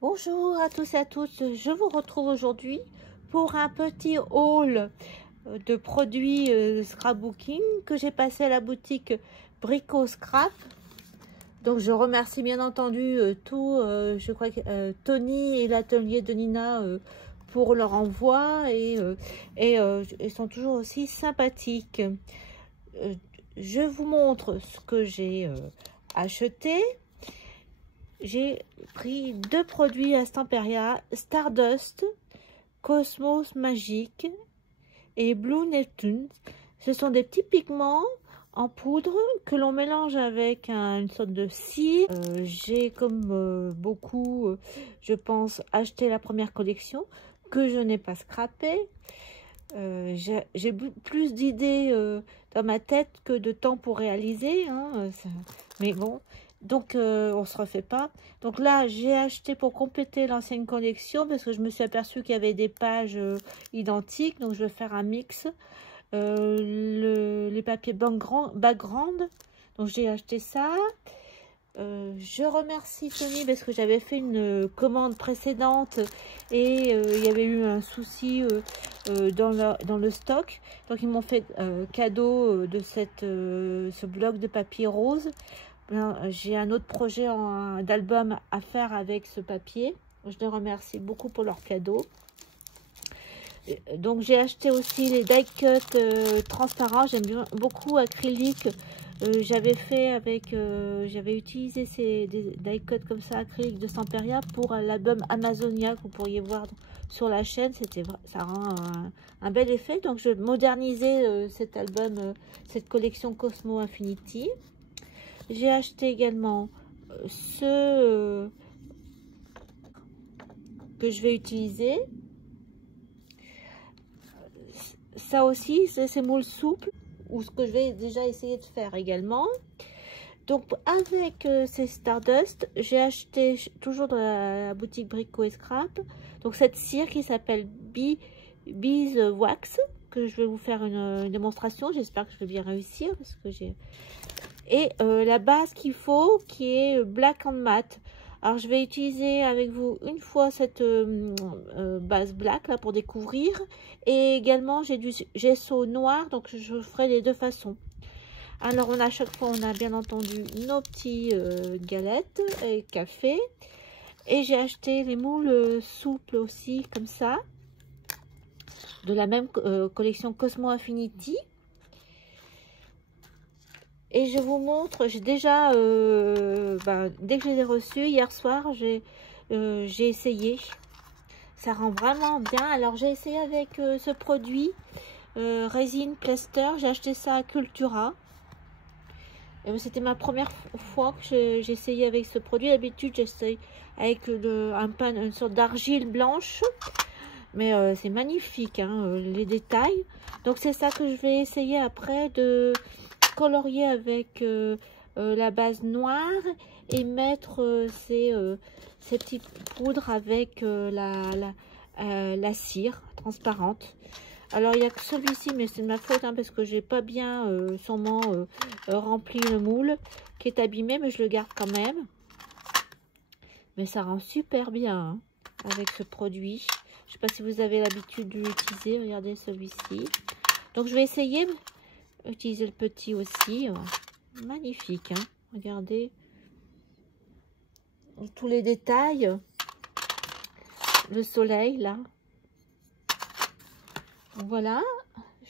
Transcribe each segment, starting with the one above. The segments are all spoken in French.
Bonjour à tous et à toutes, je vous retrouve aujourd'hui pour un petit haul de produits scrapbooking que j'ai passé à la boutique Brico Scrap. Donc je remercie bien entendu je crois que Tony et l'atelier de Nina pour leur envoi et ils sont toujours aussi sympathiques. Je vous montre ce que j'ai acheté. J'ai pris deux produits à Stamperia, Stardust, Cosmos Magique et Blue Neptune. Ce sont des petits pigments en poudre que l'on mélange avec une sorte de cire. J'ai comme beaucoup, je pense, acheté la première collection que je n'ai pas scrappée. J'ai plus d'idées dans ma tête que de temps pour réaliser, hein, mais bon. Donc on se refait pas. Donc là j'ai acheté pour compléter l'ancienne collection parce que je me suis aperçue qu'il y avait des pages identiques. Donc je vais faire un mix. Les papiers background. Donc j'ai acheté ça. Je remercie Tony parce que j'avais fait une commande précédente et il y avait eu un souci dans le stock. Donc ils m'ont fait cadeau de ce bloc de papier rose. J'ai un autre projet d'album à faire avec ce papier. Je les remercie beaucoup pour leur cadeau. Donc j'ai acheté aussi les die cut transparents. J'aime beaucoup acrylique. J'avais fait avec, j'avais utilisé des die cut comme ça acrylique de Stamperia pour l'album Amazonia que vous pourriez voir sur la chaîne. Ça rend un bel effet. Donc je modernisais cet album, cette collection Cosmo Infinity. J'ai acheté également ce que je vais utiliser. Ça aussi, c'est ces moules souples, ou ce que je vais déjà essayer de faire également. Donc avec ces Stardust, j'ai acheté toujours dans la boutique Brico et Scrap. Donc cette cire qui s'appelle Beeswax, que je vais vous faire une démonstration. J'espère que je vais bien réussir parce que j'ai... Et la base qu'il faut qui est Black and Matte. Alors je vais utiliser avec vous une fois cette base black là pour découvrir. Et également j'ai du gesso noir, donc je ferai les deux façons. Alors à chaque fois on a bien entendu nos petits galettes et café. Et j'ai acheté les moules souples aussi comme ça. De la même collection Cosmo Infinity. Et je vous montre, j'ai déjà, dès que je les ai reçus, hier soir, j'ai essayé. Ça rend vraiment bien. Alors, j'ai essayé avec ce produit, résine plaster. J'ai acheté ça à Cultura. C'était ma première fois que j'ai essayé avec ce produit. D'habitude, j'essaye avec une sorte d'argile blanche. Mais c'est magnifique, hein, les détails. Donc, c'est ça que je vais essayer après de... colorier avec la base noire et mettre ces petites poudres avec la cire transparente. Alors il n'y a que celui-ci, mais c'est de ma faute, hein, parce que j'ai pas bien sûrement rempli le moule qui est abîmé, mais je le garde quand même. Mais ça rend super bien, hein, avec ce produit. Je sais pas si vous avez l'habitude de l'utiliser. Regardez celui-ci. Donc je vais essayer utiliser le petit aussi. Magnifique, hein. Regardez tous les détails. Le soleil là. Voilà,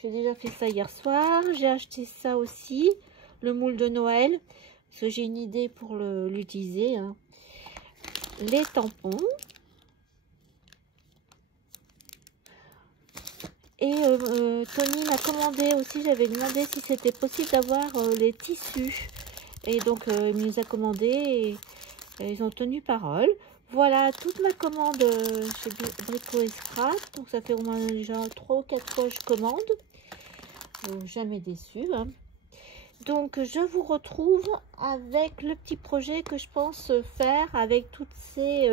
j'ai déjà fait ça hier soir. J'ai acheté ça aussi, le moule de Noël, parce que j'ai une idée pour l'utiliser, hein. Les tampons. Et Tony m'a commandé aussi, j'avais demandé si c'était possible d'avoir les tissus. Et donc il me les a commandés et ils ont tenu parole. Voilà toute ma commande chez Brico et Scrap. Donc ça fait au moins déjà 3 ou 4 fois que je commande. Jamais déçu, hein. Donc je vous retrouve avec le petit projet que je pense faire avec toutes ces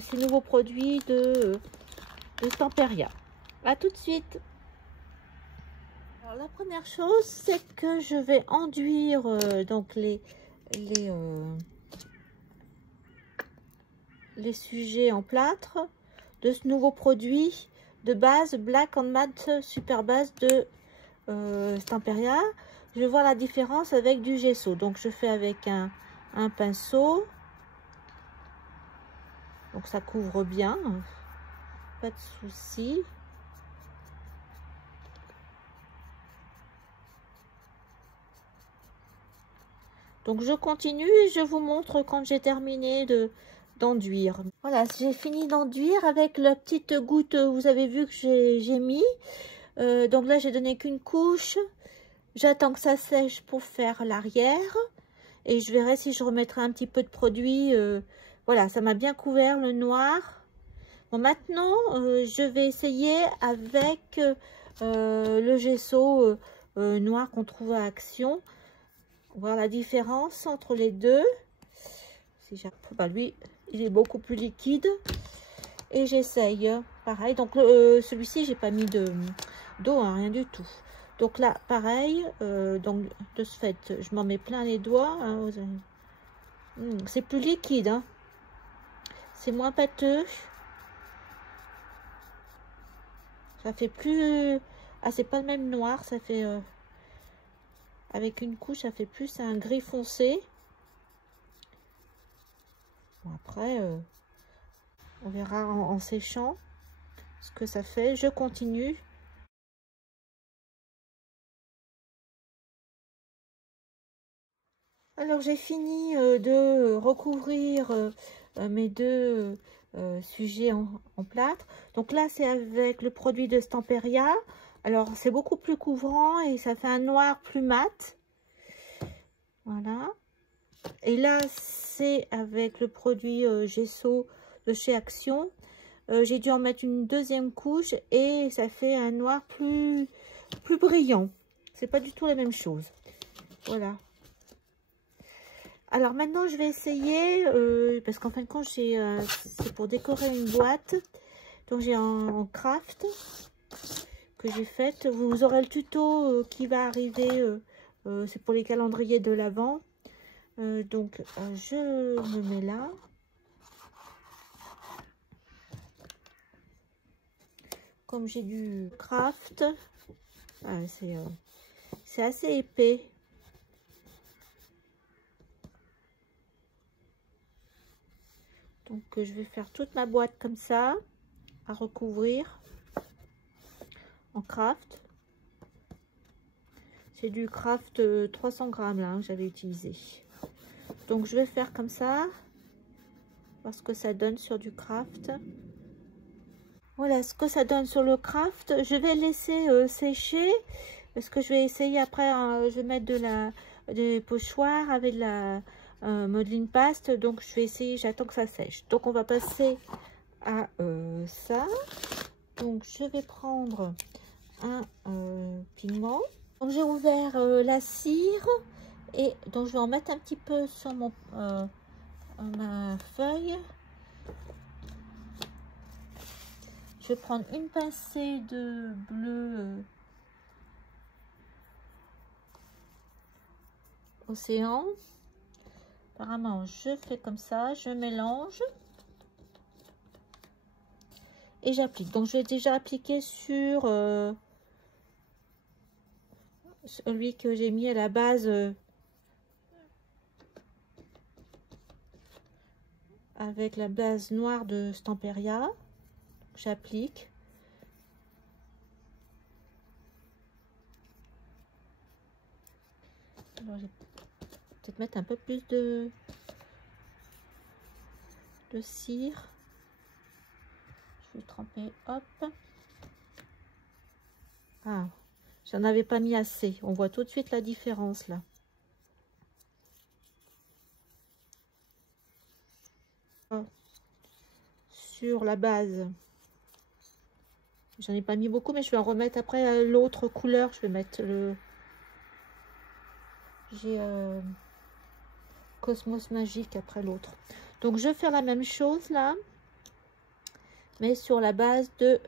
ces nouveaux produits de Stamperia. À tout de suite. Alors, la première chose, c'est que je vais enduire donc les les sujets en plâtre de ce nouveau produit de base Black and Matte Super Base de Stamperia. Je vais voir la différence avec du gesso. Donc je fais avec un pinceau. Donc ça couvre bien, pas de souci. Donc je continue et je vous montre quand j'ai terminé d'enduire. Voilà, j'ai fini d'enduire avec la petite goutte, vous avez vu que j'ai mis. Donc là j'ai donné qu'une couche. J'attends que ça sèche pour faire l'arrière. Et je verrai si je remettrai un petit peu de produit. Voilà, ça m'a bien couvert le noir. Bon, maintenant, je vais essayer avec le gesso noir qu'on trouve à Action. Voir la différence entre les deux. Si bah, lui, il est beaucoup plus liquide. Et j'essaye, pareil. Donc, celui-ci, j'ai pas mis d'eau, hein, rien du tout. Donc là, pareil. Donc, de ce fait, je m'en mets plein les doigts. Hein, c'est plus liquide. Hein. C'est moins pâteux. Ça fait plus... Ah, c'est pas le même noir. Ça fait... Avec une couche, ça fait plus un gris foncé. Bon, après, on verra en séchant ce que ça fait. Je continue. Alors, j'ai fini de recouvrir mes deux sujets en plâtre. Donc là, c'est avec le produit de Stamperia. Alors, c'est beaucoup plus couvrant et ça fait un noir plus mat. Voilà. Et là, c'est avec le produit gesso de chez Action. J'ai dû en mettre une deuxième couche et ça fait un noir plus brillant. C'est pas du tout la même chose. Voilà. Alors maintenant, je vais essayer, parce qu'en fin de compte, c'est pour décorer une boîte. Donc j'ai en craft que j'ai faite. Vous aurez le tuto qui va arriver. C'est pour les calendriers de l'Avent. Donc je me mets là. Comme j'ai du craft, c'est assez épais. Donc je vais faire toute ma boîte comme ça, à recouvrir en craft. C'est du craft 300 grammes là, que j'avais utilisé. Donc je vais faire comme ça, voir ce que ça donne sur du craft. Voilà ce que ça donne sur le craft. Je vais laisser sécher, parce que je vais essayer après, je vais mettre des pochoirs avec de la modeling paste. Donc je vais essayer, j'attends que ça sèche. Donc on va passer à ça. Donc je vais prendre un pigment. Donc j'ai ouvert la cire et donc je vais en mettre un petit peu sur ma feuille. Je vais prendre une pincée de bleu océan. Apparemment, je fais comme ça, je mélange et j'applique. Donc, je vais déjà appliquer sur celui que j'ai mis à la base avec la base noire de Stamperia. J'applique. Alors, je vais peut-être mettre un peu plus de cire. Je vais tremper, hop. Ah, j'en avais pas mis assez. On voit tout de suite la différence là. Sur la base. J'en ai pas mis beaucoup, mais je vais en remettre après l'autre couleur. Je vais mettre le... J'ai Cosmos Magique après l'autre. Donc, je vais faire la même chose là. Mais sur la base de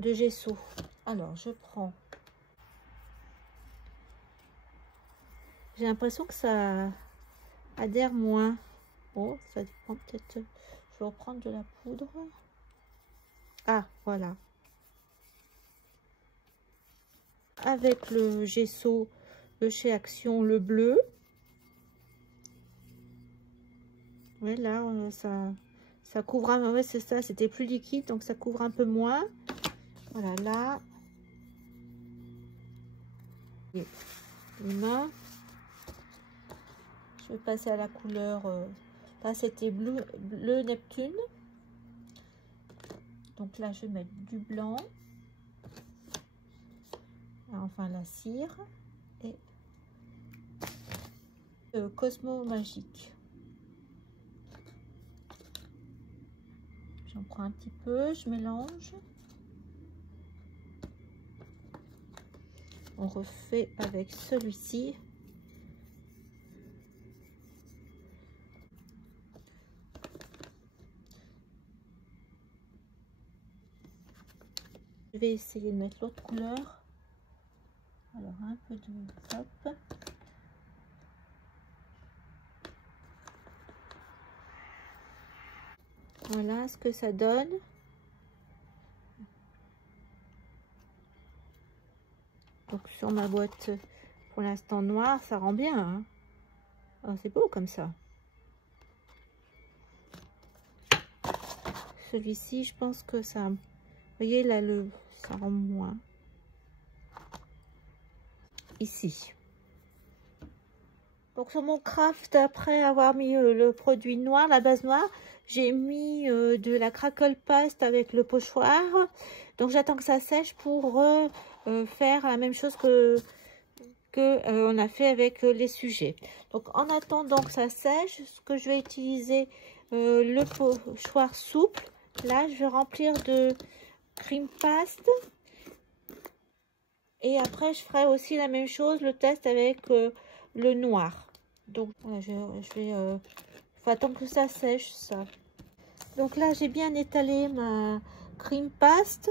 gesso. Alors, je prends... J'ai l'impression que ça adhère moins. Bon, ça dépend peut-être. Je vais reprendre de la poudre. Ah, voilà. Avec le gesso de chez Action, le bleu. Ouais, là, ça couvre un... Ouais, c'est ça, c'était plus liquide, donc ça couvre un peu moins. Voilà, là. Et les mains. Je vais passer à la couleur... là, c'était bleu Neptune. Donc là, je vais mettre du blanc. Enfin, la cire. Et Cosmo Magique. J'en prends un petit peu, je mélange. On refait avec celui-ci. Je vais essayer de mettre l'autre couleur. Alors un peu de hop. Voilà ce que ça donne. Donc sur ma boîte pour l'instant noire, ça rend bien. Hein. Oh, c'est beau comme ça. Celui-ci, je pense que ça... Vous voyez là, ça rend moins. Ici. Donc sur mon craft, après avoir mis le produit noir, la base noire, j'ai mis de la crackle paste avec le pochoir. Donc j'attends que ça sèche pour faire la même chose que on a fait avec les sujets. Donc en attendant que ça sèche, ce que je vais utiliser le pochoir souple. Là, je vais remplir de cream paste. Et après, je ferai aussi la même chose, le test avec le noir. Donc, voilà, je vais... faut attendre que ça sèche, ça. Donc là, j'ai bien étalé ma cream paste.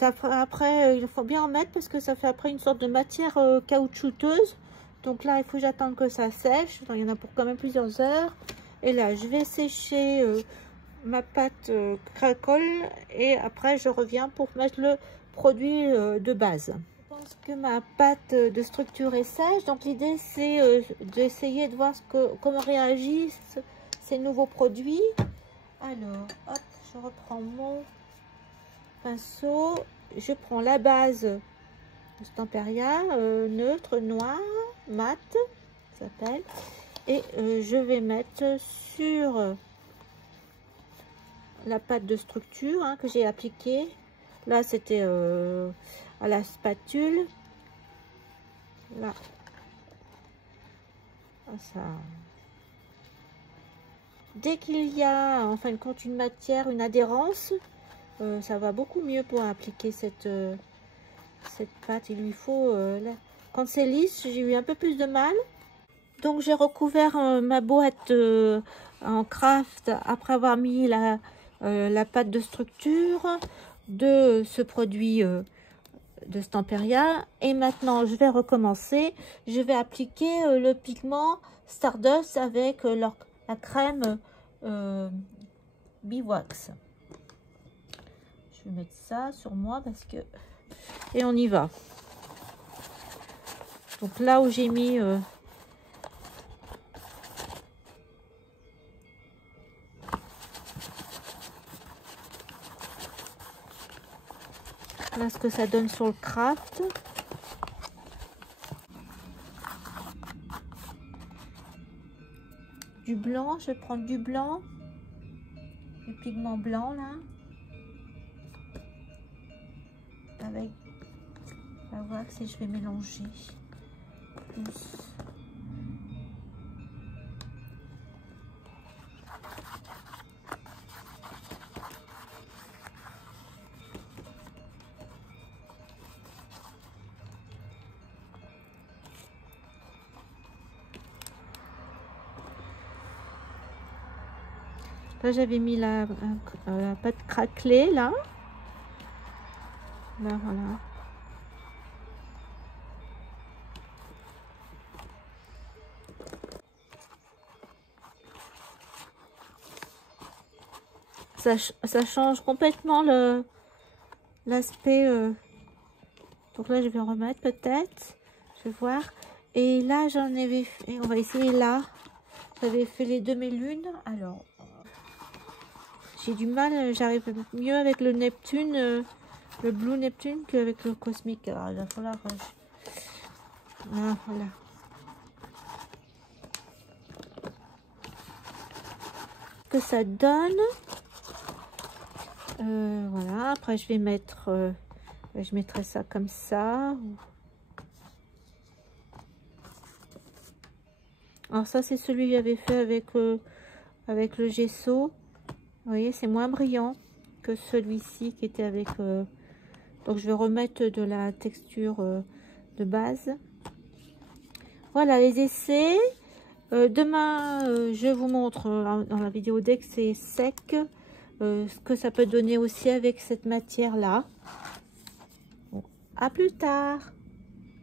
Après, il faut bien en mettre parce que ça fait après une sorte de matière caoutchouteuse. Donc là, il faut que j'attende que ça sèche. Donc, il y en a pour quand même plusieurs heures. Et là, je vais sécher ma pâte crackle. Et après, je reviens pour mettre le produit de base. Je pense que ma pâte de structure est sèche. Donc l'idée, c'est d'essayer de voir comment réagissent ces nouveaux produits. Alors, hop, je reprends mon pinceau. Je prends la base de Stamperia, neutre, noir, mat, ça s'appelle. Et je vais mettre sur la pâte de structure que j'ai appliquée. Là, c'était à la spatule. Là. Ça. Dès qu'il y a, en fin de compte, une matière, une adhérence, ça va beaucoup mieux pour appliquer cette pâte. Il lui faut... quand c'est lisse, j'ai eu un peu plus de mal. Donc, j'ai recouvert ma boîte en craft après avoir mis la pâte de structure de ce produit de Stamperia. Et maintenant, je vais recommencer. Je vais appliquer le pigment Stardust avec la crème Beeswax. Je vais mettre ça sur moi parce que... Et on y va. Donc là où j'ai mis... Voilà ce que ça donne sur le craft. Du blanc, je vais prendre du blanc. Du pigment blanc là. Avec la wax et je vais mélanger. Plus. Là, j'avais mis la pâte craquelée, là. Là, voilà. Ça change complètement l'aspect. Donc là, je vais en remettre peut-être. Je vais voir. Et là, j'en avais fait. On va essayer là. J'avais fait les demi-lunes. Alors, j'ai du mal. J'arrive mieux avec le Neptune, le Blue Neptune, qu'avec le Cosmique. Alors, il va falloir. Ah, voilà. Que ça donne. Voilà. Après, je vais mettre. Je mettrai ça comme ça. Alors ça, c'est celui que j'avais fait avec le gesso. Vous voyez, c'est moins brillant que celui-ci qui était avec... Donc, je vais remettre de la texture de base. Voilà, les essais. Demain, je vous montre dans la vidéo dès que c'est sec, ce que ça peut donner aussi avec cette matière-là. Bon, à plus tard.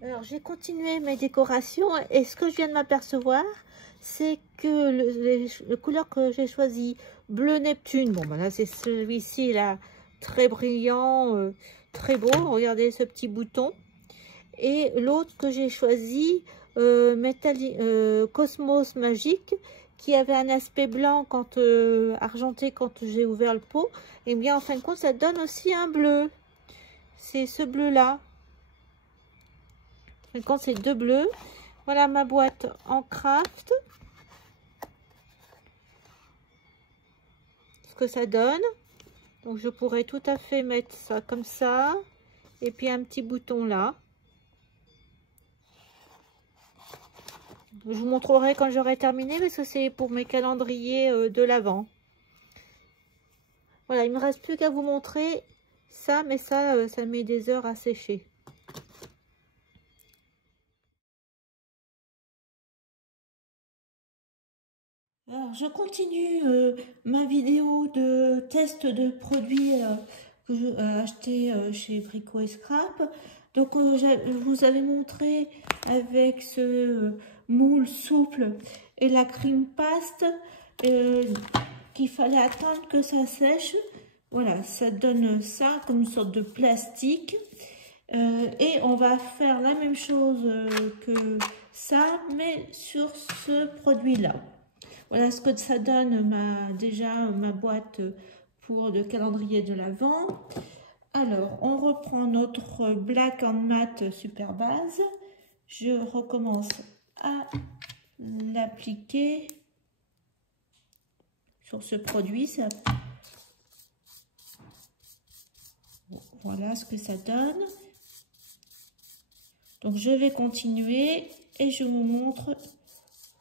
Alors, j'ai continué mes décorations et ce que je viens de m'apercevoir, c'est que le couleur que j'ai choisi, bleu Neptune, bon, ben là, c'est celui-ci, là, très brillant, très beau. Regardez ce petit bouton. Et l'autre que j'ai choisi, Cosmos Magique, qui avait un aspect blanc quand argenté quand j'ai ouvert le pot. Et bien, en fin de compte, ça donne aussi un bleu. C'est ce bleu-là. Quand c'est deux bleus. Voilà ma boîte en craft. Ce que ça donne. Donc je pourrais tout à fait mettre ça comme ça. Et puis un petit bouton là. Je vous montrerai quand j'aurai terminé parce que c'est pour mes calendriers de l'Avent. Voilà, il me reste plus qu'à vous montrer ça, mais ça, ça met des heures à sécher. Alors, je continue ma vidéo de test de produits que j'ai acheté chez Brico et Scrap. Donc, je vous avais montré avec ce moule souple et la cream paste qu'il fallait attendre que ça sèche. Voilà, ça donne ça comme une sorte de plastique. Et on va faire la même chose que ça, mais sur ce produit-là. Voilà ce que ça donne déjà ma boîte pour le calendrier de l'Avent. Alors, on reprend notre Black and Matte Super Base. Je recommence à l'appliquer sur ce produit. Voilà ce que ça donne. Donc, je vais continuer et je vous montre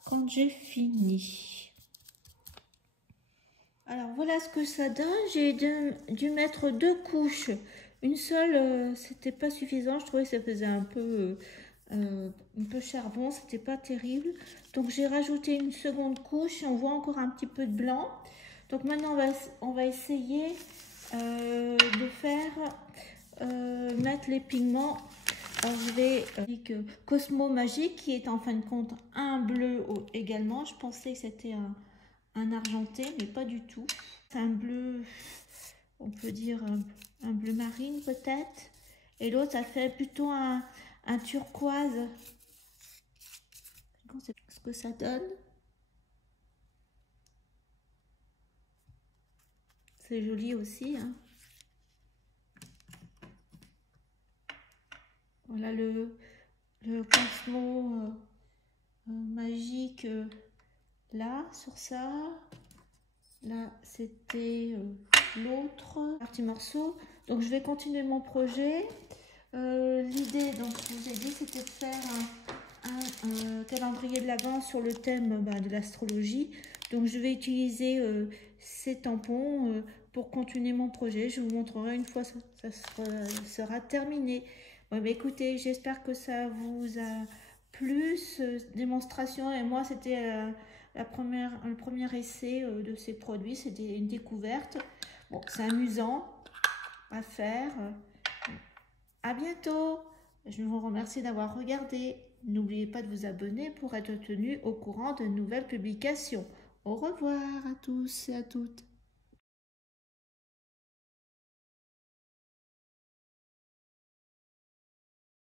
quand j'ai fini. Alors voilà ce que ça donne. J'ai dû mettre deux couches. Une seule, c'était pas suffisant. Je trouvais que ça faisait un peu charbon. C'était pas terrible. Donc j'ai rajouté une seconde couche. On voit encore un petit peu de blanc. Donc maintenant on va essayer de faire mettre les pigments. Alors je vais Cosmo Magique qui est en fin de compte un bleu également. Je pensais que c'était un argenté, mais pas du tout. C'est un bleu, on peut dire un bleu marine peut-être. Et l'autre, ça fait plutôt un turquoise. C'est ce que ça donne. C'est joli aussi. Hein. Voilà le Cosmo Magique là, sur ça. Là, c'était l'autre petit morceau. Donc, je vais continuer mon projet. L'idée, donc, je vous ai dit, c'était de faire un calendrier de l'Avent sur le thème de l'astrologie. Donc, je vais utiliser ces tampons pour continuer mon projet. Je vous montrerai une fois ça sera terminé. Bon, bah, écoutez, j'espère que ça vous a plu, cette démonstration. Et moi, c'était... le premier essai de ces produits, c'était une découverte. Bon, c'est amusant à faire. À bientôt. Je vous remercie d'avoir regardé. N'oubliez pas de vous abonner pour être tenu au courant de nouvelles publications. Au revoir à tous et à toutes.